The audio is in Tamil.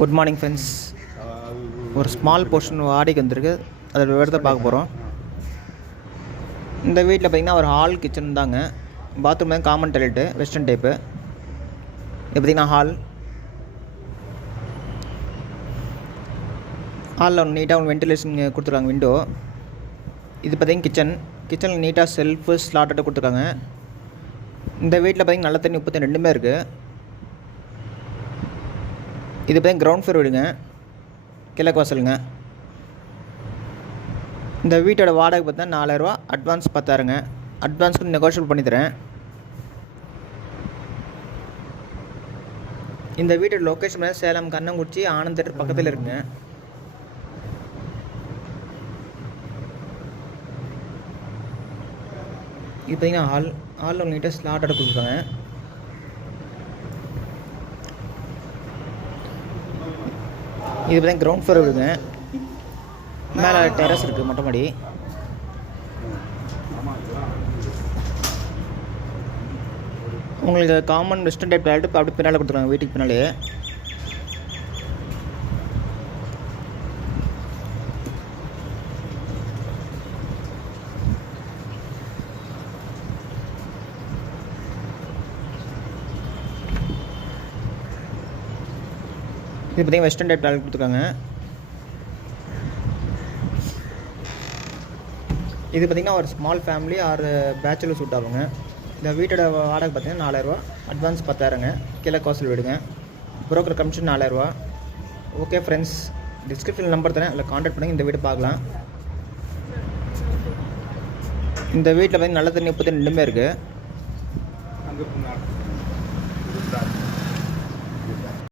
Good morning friends. ஒரு ஸ்மால் போர்ஷன் வாடகைக்கு வந்திருக்கு. அதோட விவரத்தை பார்க்க போகிறோம். இந்த வீட்டில் பார்த்திங்கன்னா ஒரு ஹால் கிச்சன் தாங்க. பாத்ரூம் வந்து காமன் டாய்லெட்டு, வெஸ்டர்ன் டைப்பு. இது பார்த்திங்கன்னா ஹாலில் ஒன்று நீட்டாக ஒன்று வென்டிலேஷன் கொடுத்துருக்காங்க, விண்டோ. இது பார்த்திங்கன்னா கிச்சனில் நீட்டாக செல்ஃபு ஸ்லாட்டை கொடுத்துருக்காங்க. இந்த வீட்டில் பார்த்திங்கன்னா நல்ல தண்ணி உப்பு தண்ணி ரெண்டுமே இருக்குது. இது பார்த்திங்கன்னா கிரவுண்ட் ஃப்ளோர் வீடுங்க, கிழக்கு வாசலுங்க. இந்த வீட்டோட வாடகை பார்த்தீங்கன்னா 4000 ரூபா, அட்வான்ஸ் 10,000ங்க. அட்வான்ஸ்க்கு நெகோஷியபிள் பண்ணித்தரேன். இந்த வீட்டோட லொக்கேஷன் சேலம் கண்ணங்குறிச்சி ஆனந்த் தேட்டர் பக்கத்தில் இருக்குங்க. இது பார்த்திங்கன்னா ஹாலில் ஒரு நீட்டாக ஸ்லாட்டோட கொடுத்துருக்காங்க. இது பார்த்திங்கன்னா கிரவுண்ட் ஃப்ளோர் இருக்குங்க. மேலே டெரஸ் இருக்குது, மொட்டை மாடி. உங்களுக்கு காமன் வெஸ்டர்ன் டைப் டாய்லெட் அப்படி பின்னால் கொடுத்துருக்காங்க, வீட்டுக்கு பின்னாலே. இது பார்த்திங்கன்னா வெஸ்டர்ன் டைப் டாய்லெட் கொடுத்துருக்காங்க. இது பார்த்திங்கன்னா ஒரு small family or bachelor suit ஆகுங்க. இந்த வீட்டோட வாடகை பார்த்திங்கன்னா 4000 ரூபா, அட்வான்ஸ் 10,000ங்க. கிழக்கு வாசல் வீடுங்க. புரோக்கர் கமிஷன் 4000 ரூபா. ஓகே ஃப்ரெண்ட்ஸ், டிஸ்கிரிப்ஷனில் நம்பர் தரேன், அதில் கான்டாக்ட் பண்ணி இந்த வீடு பார்க்கலாம். இந்த வீட்டில் பார்த்திங்கன்னா நல்ல தண்ணி உப்பு தண்ணி ரெண்டுமே இருக்குது.